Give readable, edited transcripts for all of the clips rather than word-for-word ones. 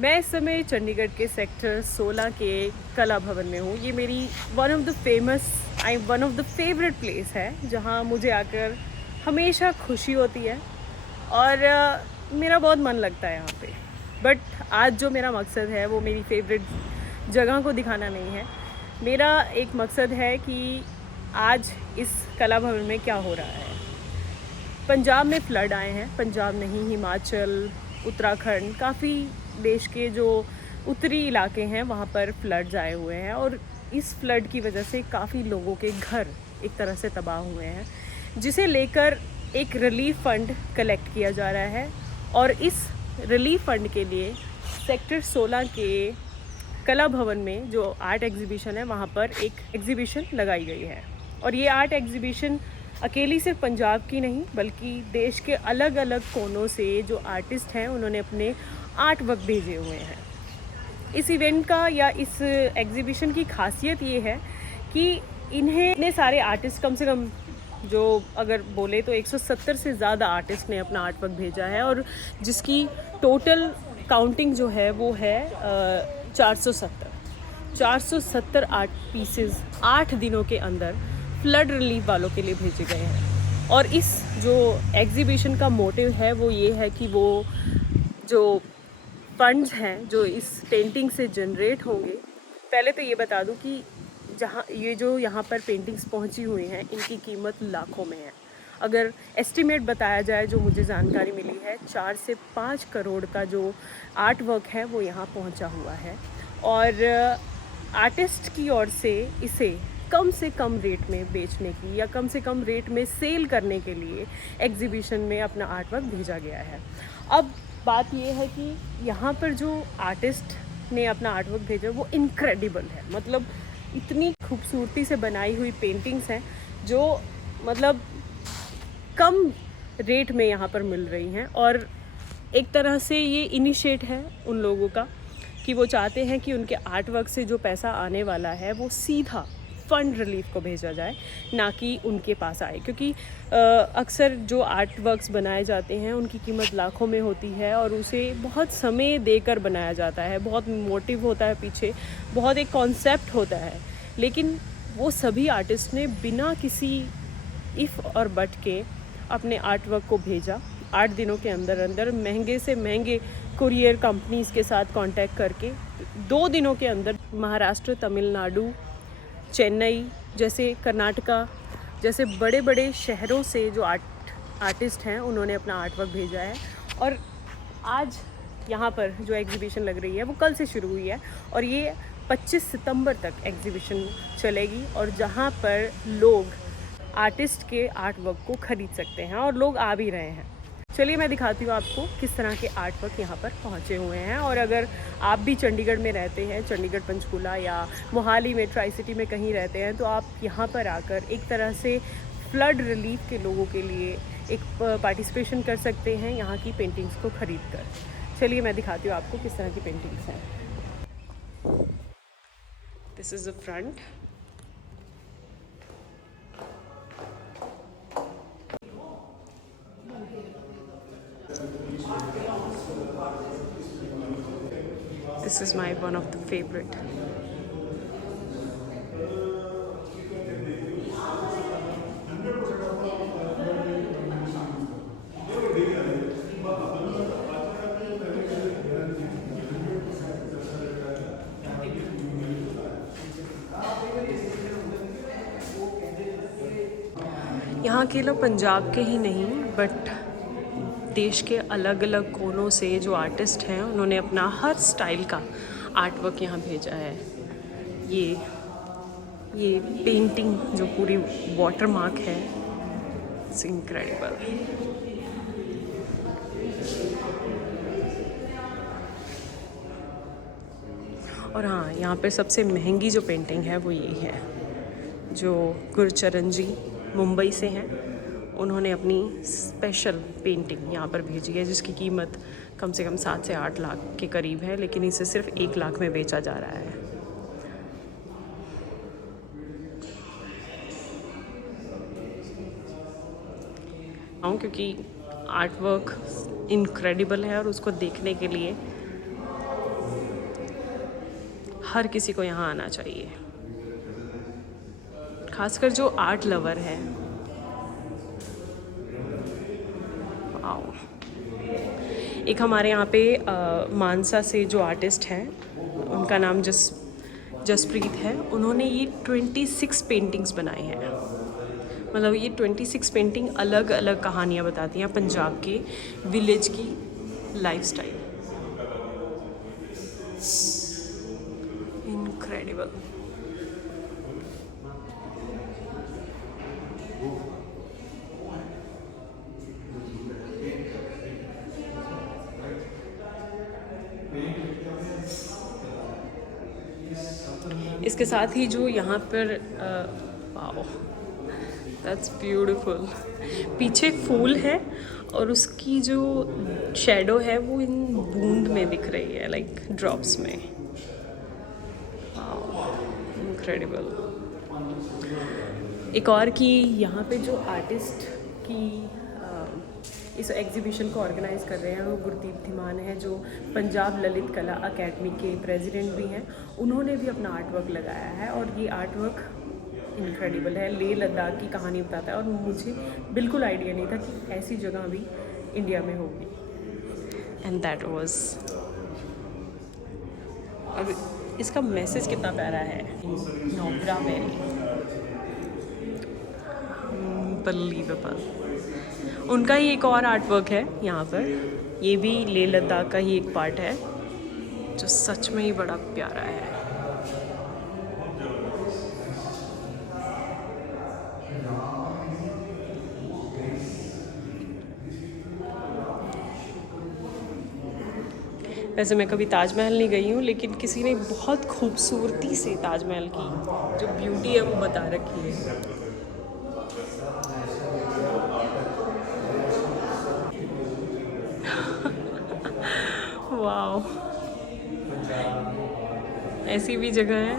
मैं इस समय चंडीगढ़ के सेक्टर 16 के कला भवन में हूँ। ये मेरी one of the favourite place है जहाँ मुझे आकर हमेशा खुशी होती है और मेरा बहुत मन लगता है यहाँ पे। बट आज जो मेरा मकसद है वो मेरी फेवरेट जगह को दिखाना नहीं है। मेरा एक मकसद है कि आज इस कला भवन में क्या हो रहा है। पंजाब में फ्लड आए हैं, पंजाब नहीं हिमाचल, उत्तराखंड, काफ़ी देश के जो उत्तरी इलाके हैं वहाँ पर फ्लड्स आए हुए हैं और इस फ्लड की वजह से काफ़ी लोगों के घर एक तरह से तबाह हुए हैं, जिसे लेकर एक रिलीफ फंड कलेक्ट किया जा रहा है। और इस रिलीफ फंड के लिए सेक्टर 16 के कला भवन में जो आर्ट एग्जीबिशन है वहाँ पर एक एग्जीबिशन लगाई गई है। और ये आर्ट एग्जीबिशन अकेली सिर्फ पंजाब की नहीं बल्कि देश के अलग अलग कोनों से जो आर्टिस्ट हैं उन्होंने अपने आर्ट वर्क भेजे हुए हैं। इस इवेंट का या इस एग्जीबिशन की खासियत ये है कि इतने सारे आर्टिस्ट, कम से कम जो अगर बोले तो 170 से ज़्यादा आर्टिस्ट ने अपना आर्ट वर्क भेजा है और जिसकी टोटल काउंटिंग जो है वो है 470 आर्ट पीसेस 8 दिनों के अंदर फ्लड रिलीफ वालों के लिए भेजे गए हैं। और इस जो एग्जीबिशन का मोटिव है वो ये है कि वो जो फंड्स हैं जो इस पेंटिंग से जनरेट होंगे, पहले तो ये बता दूं कि यहाँ पर पेंटिंग्स पहुंची हुई हैं इनकी कीमत लाखों में है। अगर एस्टिमेट बताया जाए, जो मुझे जानकारी मिली है, 4 से 5 करोड़ का जो आर्ट वर्क है वो यहाँ पहुँचा हुआ है। और आर्टिस्ट की ओर से इसे कम से कम रेट में बेचने की या कम से कम रेट में सेल करने के लिए एग्जीबिशन में अपना आर्ट वर्क भेजा गया है। अब बात ये है कि यहाँ पर जो आर्टिस्ट ने अपना आर्ट वर्क भेजा वो इनक्रेडिबल है। मतलब इतनी खूबसूरती से बनाई हुई पेंटिंग्स हैं जो मतलब कम रेट में यहाँ पर मिल रही हैं। और एक तरह से ये इनिशिएट है उन लोगों का कि वो चाहते हैं कि उनके आर्ट वर्क से जो पैसा आने वाला है वो सीधा फंड रिलीफ को भेजा जाए, ना कि उनके पास आए। क्योंकि अक्सर जो आर्ट वर्क्स बनाए जाते हैं उनकी कीमत लाखों में होती है और उसे बहुत समय देकर बनाया जाता है, बहुत मोटिव होता है पीछे, बहुत एक कॉन्सेप्ट होता है। लेकिन वो सभी आर्टिस्ट ने बिना किसी इफ़ और बट के अपने आर्ट वर्क को भेजा। 8 दिनों के अंदर महंगे से महंगे कुरियर कंपनीज़ के साथ कांटेक्ट करके 2 दिनों के अंदर महाराष्ट्र, तमिलनाडु, चेन्नई जैसे, कर्नाटका जैसे बड़े बड़े शहरों से जो आर्टिस्ट हैं उन्होंने अपना आर्ट वर्क भेजा है। और आज यहाँ पर जो एग्जीबिशन लग रही है वो कल से शुरू हुई है और ये 25 सितंबर तक एग्जीबिशन चलेगी और जहाँ पर लोग आर्टिस्ट के आर्ट वर्क को खरीद सकते हैं और लोग आ भी रहे हैं। चलिए मैं दिखाती हूँ आपको किस तरह के आर्ट वर्क यहाँ पर पहुँचे हुए हैं। और अगर आप भी चंडीगढ़ में रहते हैं, चंडीगढ़ पंचकूला या मोहाली में, ट्राई सिटी में कहीं रहते हैं, तो आप यहाँ पर आकर एक तरह से फ्लड रिलीफ के लोगों के लिए एक पार्टिसिपेशन कर सकते हैं यहाँ की पेंटिंग्स को ख़रीद कर। चलिए मैं दिखाती हूँ आपको किस तरह की पेंटिंग्स हैं। This is the front. This is my one of the favorite. यहाँ केवल पंजाब के ही नहीं बट देश के अलग अलग कोनों से जो आर्टिस्ट हैं उन्होंने अपना हर स्टाइल का आर्ट वर्क यहाँ भेजा है। ये पेंटिंग जो पूरी वाटर मार्क है, इट्स इनक्रेडिबल। और हाँ, यहाँ पे सबसे महंगी जो पेंटिंग है वो ये है, जो गुरचरण जी मुंबई से हैं, उन्होंने अपनी स्पेशल पेंटिंग यहाँ पर भेजी है जिसकी कीमत कम से कम 7 से 8 लाख के करीब है, लेकिन इसे सिर्फ 1 लाख में बेचा जा रहा है। क्योंकि आर्ट वर्क इनक्रेडिबल है और उसको देखने के लिए हर किसी को यहाँ आना चाहिए, खासकर जो आर्ट लवर है। वाओ। एक हमारे यहाँ पे मानसा से जो आर्टिस्ट हैं, उनका नाम जसप्रीत है। उन्होंने ये 26 पेंटिंग्स बनाए हैं। मतलब ये 26 पेंटिंग अलग अलग कहानियाँ बताती हैं पंजाब के विलेज की लाइफस्टाइल। इनक्रेडिबल। इसके साथ ही जो यहाँ पर वाओ, दैट्स ब्यूटीफुल। पीछे फूल है और उसकी जो शैडो है वो इन बूंद में दिख रही है, लाइक ड्रॉप्स में। इनक्रेडिबल। एक और कि यहाँ पे जो आर्टिस्ट की इस एग्जीबिशन को ऑर्गेनाइज़ कर रहे हैं वो गुरदीप धीमान है, जो पंजाब ललित कला अकेडमी के प्रेसिडेंट भी हैं। उन्होंने भी अपना आर्ट वर्क लगाया है और ये आर्ट वर्क इनक्रेडिबल है। लेह लद्दाख की कहानी बताता है और मुझे बिल्कुल आइडिया नहीं था कि ऐसी जगह भी इंडिया में होगी। एंड दैट वाज, और इसका मैसेज कितना प्यारा है। नोब्रा वैली, अनबिलीवेबल। उनका ही एक और आर्ट वर्क है यहाँ पर, ये भी लेह लद्दाख का ही एक पार्ट है जो सच में ही बड़ा प्यारा है। वैसे मैं कभी ताजमहल नहीं गई हूँ, लेकिन किसी ने बहुत खूबसूरती से ताजमहल की जो ब्यूटी है वो बता रखी है। वाओ, ऐसी भी जगह है।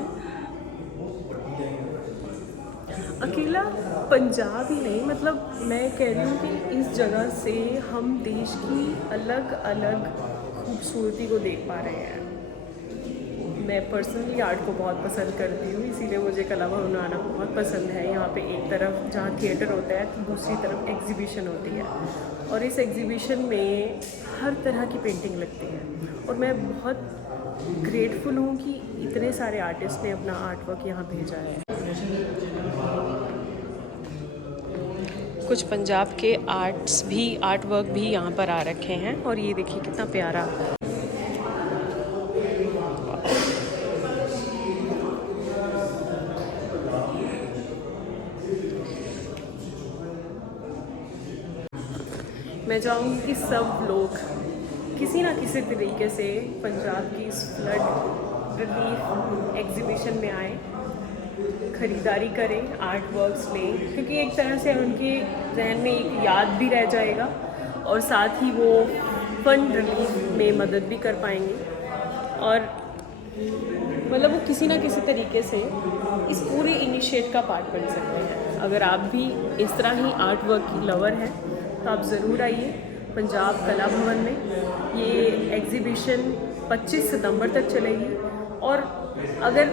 अकेला पंजाब ही नहीं, मतलब मैं कह रही हूँ कि इस जगह से हम देश की अलग अलग खूबसूरती को देख पा रहे हैं। मैं पर्सनली आर्ट को बहुत पसंद करती हूँ, इसीलिए मुझे कला भवन आना बहुत पसंद है। यहाँ पे एक तरफ जहाँ थिएटर होता है तो दूसरी तरफ एग्जीबिशन होती है, और इस एग्जीबिशन में हर तरह की पेंटिंग लगती है। और मैं बहुत ग्रेटफुल हूँ कि इतने सारे आर्टिस्ट ने अपना आर्ट वर्क यहाँ भेजा है। कुछ पंजाब के आर्ट वर्क भी यहाँ पर आ रखे हैं, और ये देखिए कितना प्यारा। मैं चाहूँगी कि सब लोग किसी ना किसी तरीके से पंजाब की इस फ्लड रिलीफ एग्जीबिशन में आए, ख़रीदारी करें, आर्ट वर्क्स लें, क्योंकि एक तरह से उनके जहन में एक याद भी रह जाएगा और साथ ही वो फंड रिलीफ में मदद भी कर पाएंगे। और मतलब वो किसी ना किसी तरीके से इस पूरे इनिशिएट का पार्ट बन सकते हैं। अगर आप भी इस तरह ही आर्ट वर्क की लवर हैं तो आप ज़रूर आइए पंजाब कला भवन में। ये एग्ज़िबिशन 25 सितंबर तक चलेगी, और अगर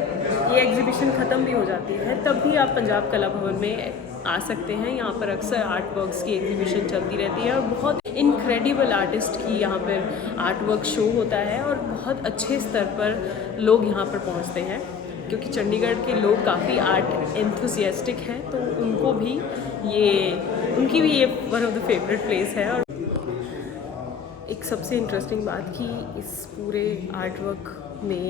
ये एग्ज़िबिशन ख़त्म भी हो जाती है तब भी आप पंजाब कला भवन में आ सकते हैं। यहाँ पर अक्सर आर्ट वर्क्स की एग्ज़िबिशन चलती रहती है और बहुत इनक्रेडिबल आर्टिस्ट की यहाँ पर आर्ट वर्क शो होता है, और बहुत अच्छे स्तर पर लोग यहाँ पर पहुँचते हैं, क्योंकि चंडीगढ़ के लोग काफ़ी आर्ट एंथुसियास्टिक हैं, तो उनकी भी ये one of the favourite place है। और एक सबसे इंटरेस्टिंग बात कि इस पूरे आर्ट वर्क में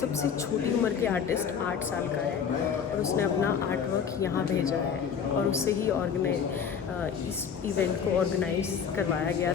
सबसे छोटी उम्र के आर्टिस्ट 8 साल का है, और उसने अपना आर्ट वर्क यहाँ भेजा है, और उससे ही इस इवेंट को ऑर्गेनाइज करवाया गया।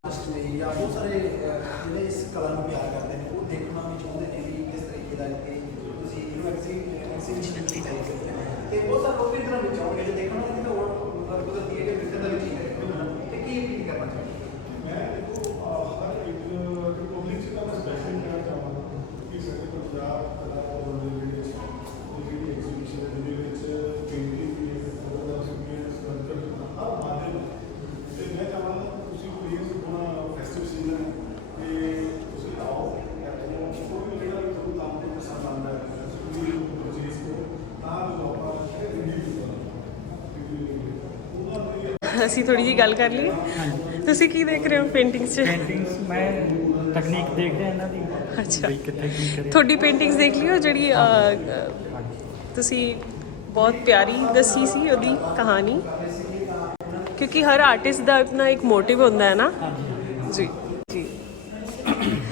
ਅਸੀਂ ਥੋੜੀ ਜਿਹੀ ਗੱਲ ਕਰ ਲਈਏ। ਤੁਸੀਂ ਕੀ ਦੇਖ ਰਹੇ ਹੋ ਪੇਂਟਿੰਗਸ 'ਚ? ਪੇਂਟਿੰਗਸ ਮੈਂ ਤਕਨੀਕ ਦੇਖ ਰਿਹਾ ਇਹਨਾਂ ਦੀ, ਅੱਛਾ, ਵੀ ਕਿੱਥੇ ਕੀ ਕਰੇ। ਤੁਹਾਡੀ ਪੇਂਟਿੰਗਸ ਦੇਖ ਲਿਓ ਜਿਹੜੀ ਤੁਸੀਂ ਬਹੁਤ ਪਿਆਰੀ ਦੱਸੀ ਸੀ ਉਹਦੀ ਕਹਾਣੀ, ਕਿਉਂਕਿ ਹਰ ਆਰਟਿਸਟ ਦਾ ਆਪਣਾ ਇੱਕ ਮੋਟਿਵ ਹੁੰਦਾ ਹੈ ਨਾ। ਜੀ ਜੀ।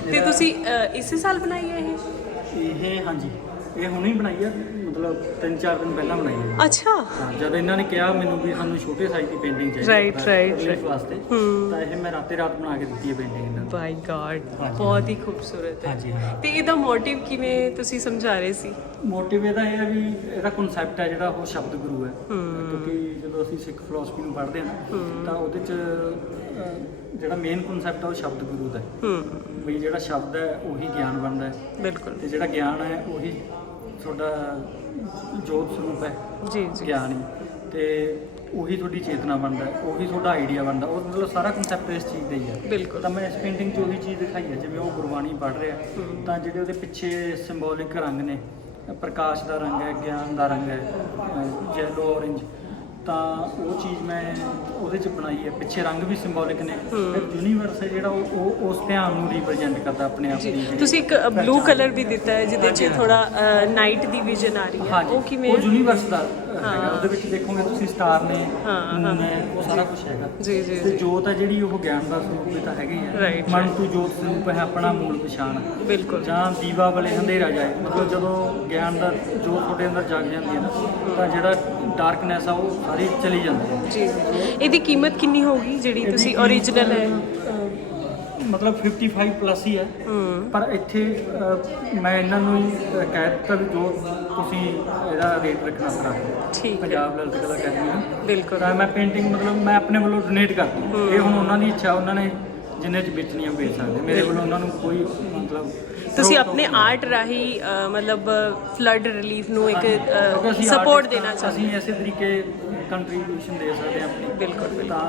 ਤੇ ਤੁਸੀਂ ਇਸੇ ਸਾਲ ਬਣਾਈ ਹੈ ਇਹ? ਹਾਂਜੀ, ਇਹ ਹੁਣੇ ਹੀ ਬਣਾਈ ਆ, ਮਤਲਬ 3-4 ਦਿਨ ਪਹਿਲਾਂ ਬਣਾਈ ਹੈ। ਅੱਛਾ। ਹਾਂ, ਜਦ ਇਹਨਾਂ ਨੇ ਕਿਹਾ ਮੈਨੂੰ ਵੀ ਸਾਨੂੰ ਛੋਟੇ ਸਾਈਜ਼ ਦੀ ਪੇਂਟਿੰਗ ਚਾਹੀਦੀ ਰਾਈਟ ਵਾਸਤੇ, ਤਾਂ ਇਹ ਮੈਂ ਰਾਤੇ ਰਾਤ ਬਣਾ ਕੇ ਦਿੱਤੀ ਹੈ ਪੇਂਟਿੰਗ ਇਹਨਾਂ ਨੂੰ। ਬਾਈ ਗॉड, ਬਹੁਤ ਹੀ ਖੂਬਸੂਰਤ ਹੈ। ਹਾਂਜੀ। ਤੇ ਇਹਦਾ ਮੋਟਿਵ ਕਿਵੇਂ ਤੁਸੀਂ ਸਮਝਾ ਰਹੇ ਸੀ? ਮੋਟਿਵ ਇਹਦਾ ਇਹ ਹੈ ਵੀ ਇਹਦਾ ਕਨਸੈਪਟ ਹੈ ਜਿਹੜਾ ਉਹ ਸ਼ਬਦ ਗੁਰੂ ਹੈ, ਕਿਉਂਕਿ ਜਦੋਂ ਅਸੀਂ ਸਿੱਖ ਫਿਲਾਸਫੀ ਨੂੰ ਪੜ੍ਹਦੇ ਹਾਂ ਨਾ, ਤਾਂ ਉਹਦੇ 'ਚ ਜਿਹੜਾ ਮੇਨ ਕਨਸੈਪਟ ਹੈ ਉਹ ਸ਼ਬਦ ਗੁਰੂ ਦਾ ਵੀ ਜਿਹੜਾ ਸ਼ਬਦ ਹੈ ਉਹੀ ਗਿਆਨ ਬਣਦਾ ਹੈ। ਬਿਲਕੁਲ। ਤੇ ਜਿਹੜਾ ਗਿਆਨ ਹੈ ਉਹੀ ਤੁਹਾਡਾ ਜੋਤ ਸਰੂਪ ਹੈ ਜੀ ਜੀ। ਗਿਆਨ ਹੀ, ਤੇ ਉਹੀ ਤੁਹਾਡੀ ਚੇਤਨਾ ਬਣਦਾ, ਉਹੀ ਤੁਹਾਡਾ ਆਈਡੀਆ ਬਣਦਾ। ਉਹ ਮਤਲਬ ਸਾਰਾ ਕਨਸੈਪਟ ਇਸ ਚੀਜ਼ ਦਾ ਹੀ ਹੈ। ਬਿਲਕੁਲ। ਤਾਂ ਮੈਂ ਇਸ ਪੇਂਟਿੰਗ 'ਚ ਉਹੀ ਚੀਜ਼ ਦਿਖਾਈ ਹੈ, ਜਿਵੇਂ ਉਹ ਗੁਰਬਾਣੀ ਪੜ੍ਹ ਰਿਹਾ, ਤਾਂ ਜਿਹੜੇ ਉਹਦੇ ਪਿੱਛੇ ਸਿੰਬੋਲਿਕ ਰੰਗ ਨੇ, ਪ੍ਰਕਾਸ਼ ਦਾ ਰੰਗ ਹੈ, ਗਿਆਨ ਦਾ ਰੰਗ ਹੈ, ਯੈਲੋ ਔਰੇਂਜ, ਤਾਂ ਉਹ ਚੀਜ਼ ਮੈਂ ਉਹਦੇ 'ਚ ਬਣਾਈ ਹੈ। ਪਿੱਛੇ ਰੰਗ ਵੀ ਸਿੰਬੋਲਿਕ ਨੇ। ਯੂਨੀਵਰਸ ਹੈ ਜਿਹੜਾ ਉਹ ਉਸ ਧਿਆਨ ਨੂੰ ਰਿਪਰੈਜ਼ੈਂਟ ਕਰਦਾ ਆਪਣੇ ਆਪ ਦੀ। ਤੁਸੀਂ ਇੱਕ ਬਲੂ ਕਲਰ ਵੀ ਦਿੱਤਾ ਹੈ ਜਿਹਦੇ 'ਚ ਥੋੜਾ ਨਾਈਟ ਦੀ ਵਿਜ਼ਨ ਆ ਰਹੀ ਹੈ, ਉਹ ਕਿਵੇਂ? ਉਹ ਯੂਨੀਵਰਸ ਦਾ ਹੈਗਾ, ਉਹਦੇ ਵਿੱਚ ਦੇਖੋਗੇ ਤੁਸੀਂ ਸਟਾਰ ਨੇ, ਮੂਨ ਹੈ, ਉਹ ਸਾਰਾ ਕੁਝ ਹੈਗਾ। ਜੀ ਜੀ। ਤੇ ਜੋਤ ਹੈ ਜਿਹੜੀ ਉਹ ਗਿਆਨ ਦਾ ਸਰੂਪ ਵੀ ਤਾਂ ਹੈਗਾ ਹੀ ਹੈ। ਮਨ ਤੂੰ ਜੋਤ ਸਰੂਪ ਹੈ ਆਪਣਾ ਮੂਲ ਪਛਾਣ। ਬਿਲਕੁਲ। ਜਾਂ ਦੀਵਾ ਵਾਲੇ ਹਨੇਰਾ ਜਾਏ, ਮਤਲਬ ਜਦੋਂ ਗਿਆਨ ਦਾ ਜੋਤ ਤੁਹਾਡੇ ਅੰਦਰ ਜਾਗ ਜਾਂਦੀ ਹੈ ਨਾ, ਤਾਂ ਜਿਹੜਾ ਡਾਰਕਨੈਸ ਆ ਉਹ ਸਾਰੀ ਚਲੀ ਜਾਂਦੀ ਹੈ। ਜੀ। ਇਹਦੀ ਕੀਮਤ ਕਿੰਨੀ ਹੋਊਗੀ ਜਿਹੜੀ ਤੁਸੀਂ ਓਰੀਜਨਲ ਹੈ? ਮਤਲਬ 55 ਪਲੱਸ ਹੀ ਹੈ, ਪਰ ਇੱਥੇ ਮੈਂ ਇਹਨਾਂ ਨੂੰ ਹੀ ਕਹਿ ਦਿੱਤਾ ਵੀ ਜੋ ਤੁਸੀਂ ਇਹਦਾ ਰੇਟ ਰੱਖਣਾ ਕਰਾ ਠੀਕ ਹੈ। ਪੰਜਾਬ ਲਲਿਤ ਕਲਾ ਅਕੈਡਮੀ। ਬਿਲਕੁਲ। ਤਾਂ ਮੈਂ ਪੇਂਟਿੰਗ ਮਤਲਬ ਮੈਂ ਆਪਣੇ ਵੱਲੋਂ ਡੋਨੇਟ ਕਰਦੀ। ਇਹ ਹੁਣ ਉਹਨਾਂ ਦੀ ਇੱਛਾ, ਉਹਨਾਂ ਨੇ ਜਿੰਨੇ 'ਚ ਵੇਚਣੀਆਂ ਵੇਚ ਸਕਦੇ, ਮੇਰੇ ਵੱਲੋਂ ਉਹਨਾਂ ਨੂੰ ਕੋਈ ਮਤਲਬ। ਤੁਸੀਂ ਆਪਣੇ ਆਰਟ ਰਾਹੀਂ ਮਤਲਬ ਫਲੱਡ ਰਿਲੀਫ ਨੂੰ ਇੱਕ ਸਪੋਰਟ ਦੇਣਾ ਚਾਹੁੰਦੇ? ਅਸੀਂ ਐਸੇ ਤਰੀਕੇ ਕੰਟਰੀਬਿਊਸ਼ਨ ਦੇ ਸਕਦੇ ਹਾਂ ਆਪਣੀ। ਬਿਲਕੁਲ। ਤਾਂ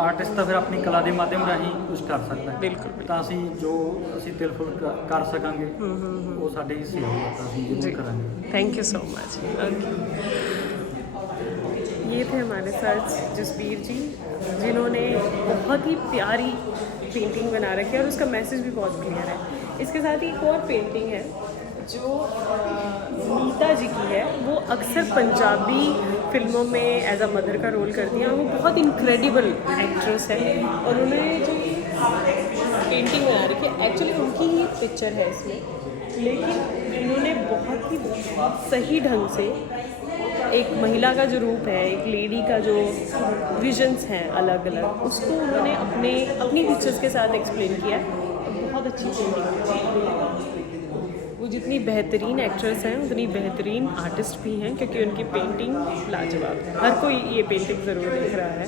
ਆਰਟਿਸਟ ਤਾਂ ਫਿਰ ਆਪਣੀ ਕਲਾ ਦੇ ਮਾਧਿਅਮ ਰਾਹੀਂ ਕੁਝ ਕਰ ਸਕਦਾ ਹੈ। ਬਿਲਕੁਲ। ਤਾਂ ਅਸੀਂ ਜੋ ਅਸੀਂ ਦਿਲ ਫੁੱਲ ਕਰ ਸਕਾਂਗੇ ਉਹ ਸਾਡੇ ਹਿੱਸੇ ਹੋਊਗਾ, ਤਾਂ ਅਸੀਂ ਜ਼ਰੂਰ ਕਰਾਂਗੇ। Thank you so much. ये थे हमारे साथ जसबीर जी, जिन्होंने बहुत ही प्यारी पेंटिंग बना रखी है और उसका मैसेज भी बहुत क्लियर है। इसके साथ ही एक और पेंटिंग है जो नीता जी की है। वो अक्सर पंजाबी फिल्मों में एज अ मदर का रोल करती हैं। वो बहुत इनक्रेडिबल एक्ट्रेस है और उन्होंने जो पेंटिंग बना रखी है एक्चुअली उनकी ही पिक्चर है इसमें, लेकिन इन्होंने बहुत ही सही ढंग से एक महिला का जो रूप है, एक लेडी का जो विजन्स हैं अलग अलग, उसको उन्होंने अपनी पिक्चर्स के साथ एक्सप्लेन किया है। बहुत अच्छी पेंटिंग है। वो जितनी बेहतरीन एक्ट्रेस हैं उतनी बेहतरीन आर्टिस्ट भी हैं, क्योंकि उनकी पेंटिंग लाजवाब है। हर कोई ये पेंटिंग ज़रूर देख रहा है।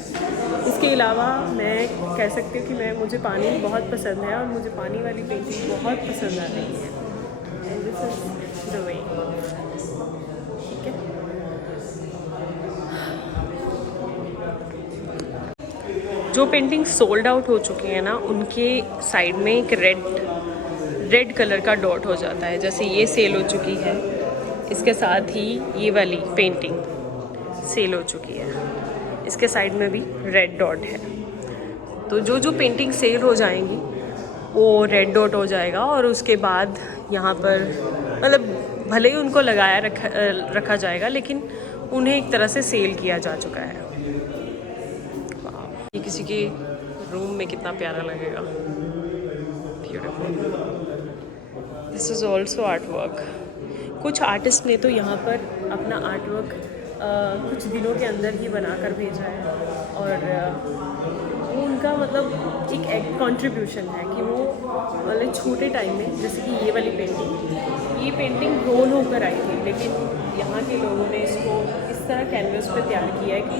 इसके अलावा मैं कह सकती हूँ कि मुझे पानी बहुत पसंद है और मुझे पानी वाली पेंटिंग बहुत पसंद आ रही है। This is the way. ठीक है। जो पेंटिंग सोल्ड आउट हो चुकी है ना, उनके साइड में एक रेड कलर का डॉट हो जाता है। जैसे ये सेल हो चुकी है, इसके साथ ही ये वाली पेंटिंग सेल हो चुकी है, इसके साइड में भी रेड डॉट है। तो जो पेंटिंग सेल हो जाएंगी वो रेड डॉट हो जाएगा और उसके बाद यहाँ पर मतलब भले ही उनको लगाया रखा जाएगा, लेकिन उन्हें एक तरह से सेल किया जा चुका है। ये किसी के रूम में कितना प्यारा लगेगा। This is also art work. कुछ आर्टिस्ट ने तो यहाँ पर अपना आर्ट वर्क कुछ दिनों के अंदर ही बना कर भेजा है और वो उनका मतलब एक कंट्रीब्यूशन है कि वो मतलब छोटे टाइम में, जैसे कि ये वाली पेंटिंग रोल होकर आई थी, लेकिन यहाँ के लोगों ने इसको इस तरह कैनवस पे तैयार किया है कि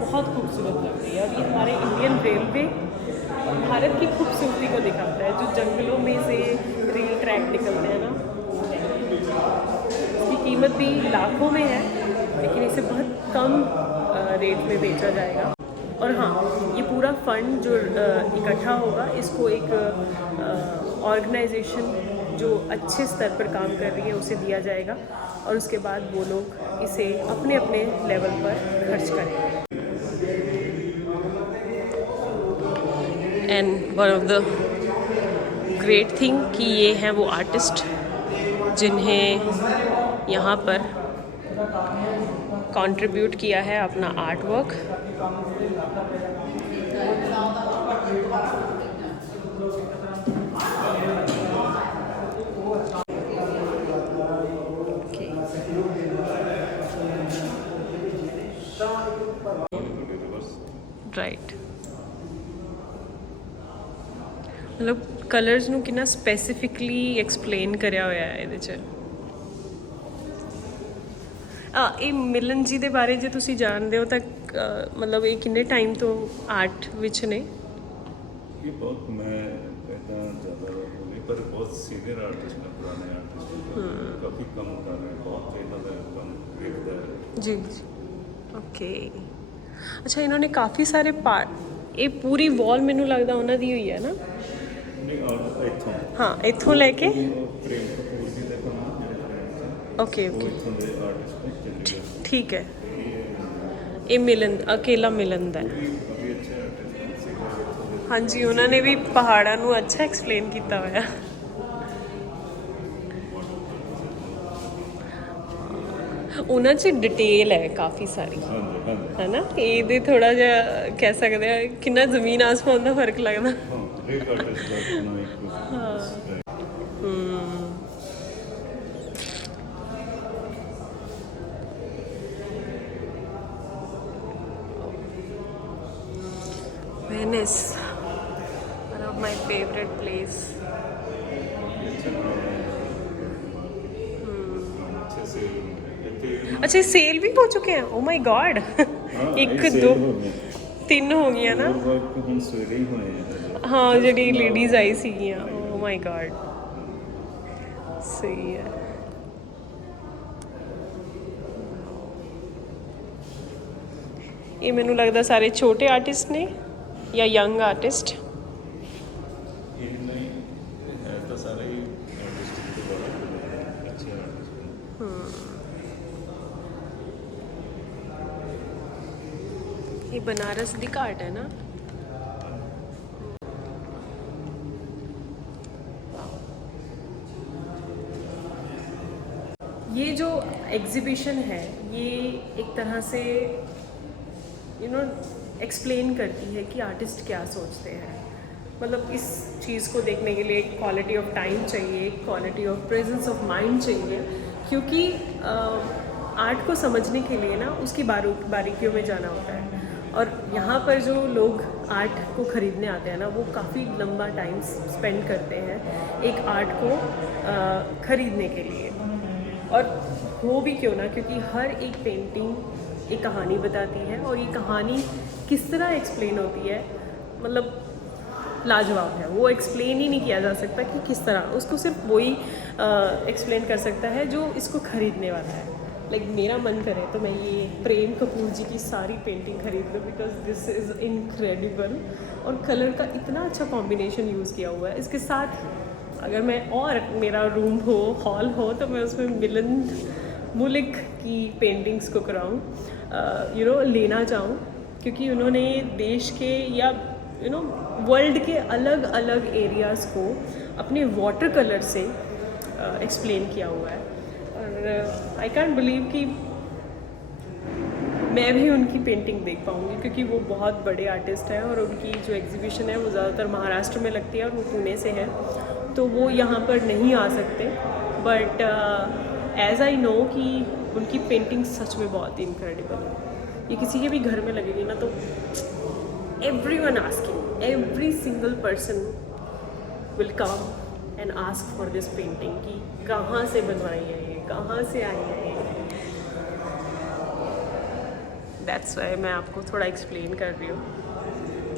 बहुत खूबसूरत लगती है। और ये हमारे इंडियन रेलवे भारत की खूबसूरती को दिखाता है। जो जंगलों में से रेल ट्रैक निकलते हैं ना, इसकी कीमत भी लाखों में है, लेकिन इसे बहुत कम रेट में बेचा जाएगा। और हाँ, ये पूरा फंड जो इकट्ठा होगा, इसको एक ऑर्गेनाइजेशन जो अच्छे स्तर पर काम कर रही है उसे दिया जाएगा और उसके बाद वो लोग इसे अपने अपने लेवल पर खर्च करेंगे। And one of the great thing कि ये हैं वो आर्टिस्ट जिन्हें यहाँ पर कंट्रीब्यूट किया है अपना आर्ट वर्क। राइट, मतलब कलर्स ਨੂੰ ਕਿੰਨਾ ਸਪੈਸੀਫਿਕਲੀ ਐਕਸਪਲੇਨ ਕਰਿਆ ਹੋਇਆ ਹੈ ਇਹਦੇ 'ਚ। ਇਹ ਮਿਲਨ ਜੀ ਦੇ ਬਾਰੇ ਜੇ ਤੁਸੀਂ ਜਾਣਦੇ ਹੋ ਤਾਂ ਮਤਲਬ ਇਹ ਕਿੰਨੇ ਟਾਈਮ ਤੋਂ ਆਰਟ ਵਿੱਚ ਨੇ? ये बहुत मैं कहता ज़्यादा हो गई पर बहुत सीनियर आर्टिस्ट हैं, पुराने आर्टिस्ट काफ़ी कम कर रहे हैं, बहुत इन्होंने कम देखता है जी जी, ओके। अच्छा, इन्होंने काफ़ी सारे पार्ट, ये पूरी वॉल ਮੈਨੂੰ ਲੱਗਦਾ ਉਹਨਾਂ ਦੀ ਹੋਈ ਹੈ ਨਾ? नहीं और इतों हाँ, इत्थों लेके प्रेम कपूर जी के काम ओके ओके, इतों के आर्टिस्ट ने चंडीगढ़ ठीक है। ये मिलन अकेला मिलन ਦਾ ਹੈ। काफ़ी अच्छे आर्टिस्ट हैं। ਹਾਂਜੀ, ਉਹਨਾਂ ਨੇ ਵੀ ਪਹਾੜਾਂ ਨੂੰ ਅੱਛਾ ਐਕਸਪਲੇਨ ਕੀਤਾ ਹੋਇਆ। ਉਹਨਾਂ 'ਚ ਡਿਟੇਲ ਹੈ ਕਾਫੀ ਸਾਰੀ, हाँ जी हाँ जी ਹੈ ਨਾ? ਇਹਦੇ ਥੋੜਾ ਜਿਹਾ ਕਹਿ ਸਕਦੇ ਆ ਕਿੰਨਾ ਜ਼ਮੀਨ ਆਸਮਾਨ ਦਾ ਫਰਕ ਲੱਗਦਾ। हाँ एक आर्टिस्ट का अपना एक कुछ Venice, one of my favorite place. अच्छे से इतने अच्छा, सेल भी हो चुके हैं? ओ माय गॉड, एक ਇਹ दो sale हो गए। तीन हो गया ना? और वर्क हम सवेरे ही होए हैं। हाँ, ਜਿਹੜੀ ਲੇਡੀਜ਼ ਆਈ ਸੀਗੀਆਂ। ਓ ਮਾਈ ਗॉड, ਸਹੀ ਹੈ। ਇਹ ਮੈਨੂੰ ਲੱਗਦਾ ਸਾਰੇ ਛੋਟੇ ਆਰਟਿਸਟ ਨੇ ਜਾਂ ਯੰਗ ਆਰਟਿਸਟ। ये नहीं है तो सारे ही आर्टिस्ट के बड़ा अच्छे आर्टिस्ट हैं। ये बनारस दी घाट है ना? ये जो एग्जीबिशन है ये एक तरह से एक्सप्लेन करती है कि आर्टिस्ट क्या सोचते हैं। मतलब इस चीज़ को देखने के लिए एक क्वालिटी ऑफ टाइम चाहिए, एक quality of presence of mind चाहिए, क्योंकि आर्ट को समझने के लिए ना उसकी बारीकियों में जाना होता है। और यहाँ पर जो लोग आर्ट को ख़रीदने आते हैं ना, वो काफ़ी लंबा टाइम स्पेंड करते हैं एक आर्ट को ख़रीदने के लिए। और हो भी क्यों ना, क्योंकि हर एक पेंटिंग एक कहानी बताती है, और ये कहानी किस तरह एक्सप्लेन होती है, मतलब लाजवाब है। वो एक्सप्लेन ही नहीं किया जा सकता कि किस तरह, उसको सिर्फ वही एक्सप्लेन कर सकता है जो इसको ख़रीदने वाला है। लाइक मेरा मन करे तो मैं ये प्रेम कपूर जी की सारी पेंटिंग खरीद लूँ, बिकॉज दिस इज़ इनक्रेडिबल। और कलर का इतना अच्छा कॉम्बिनेशन यूज़ किया हुआ है। इसके साथ अगर मैं और मेरा रूम हो, हॉल हो, तो मैं उसमें मिलिंद मुलिक की पेंटिंग्स को कराऊँ, लेना चाहूँ, क्योंकि उन्होंने देश के या वर्ल्ड के अलग अलग एरियाज़ को अपने वाटर कलर से एक्सप्लेन किया हुआ है। और आई कैंट बिलीव कि मैं भी उनकी पेंटिंग देख पाऊँगी, क्योंकि वो बहुत बड़े आर्टिस्ट हैं और उनकी जो एग्जीबिशन है वो ज़्यादातर महाराष्ट्र में लगती है और वो पुणे से है, तो वो यहाँ पर नहीं आ सकते। बट एज़ आई नो कि उनकी पेंटिंग सच में बहुत ही इनक्रेडिबल है। ये किसी के भी घर में लगेगी ना, तो everyone asking, every single person will come and ask for this painting कि कहाँ से बनवाई है ये, कहाँ से आई है ये। That's why मैं आपको थोड़ा एक्सप्लेन कर रही हूँ।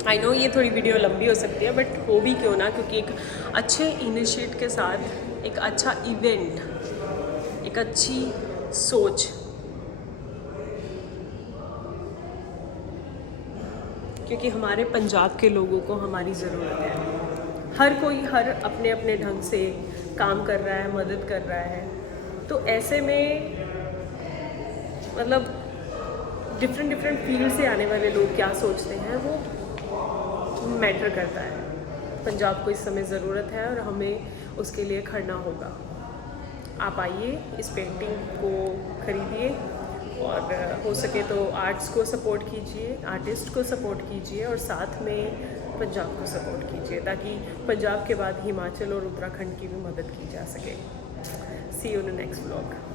आई नो ये थोड़ी वीडियो लंबी हो सकती है, बट हो भी क्यों ना, क्योंकि एक अच्छे इनिशिएट के साथ एक अच्छा इवेंट, एक अच्छी सोच, क्योंकि हमारे पंजाब के लोगों को हमारी ज़रूरत है। हर कोई हर अपने अपने ढंग से काम कर रहा है, मदद कर रहा है, तो ऐसे में मतलब डिफरेंट फील्ड से आने वाले लोग क्या सोचते हैं वो मैटर करता है। पंजाब को इस समय ज़रूरत है और हमें उसके लिए खड़ना होगा। आप आइए, इस पेंटिंग को खरीदिए और हो सके तो आर्ट्स को सपोर्ट कीजिए, आर्टिस्ट को सपोर्ट कीजिए और साथ में पंजाब को सपोर्ट कीजिए, ताकि पंजाब के बाद हिमाचल और उत्तराखंड की भी मदद की जा सके। See you in the next vlog.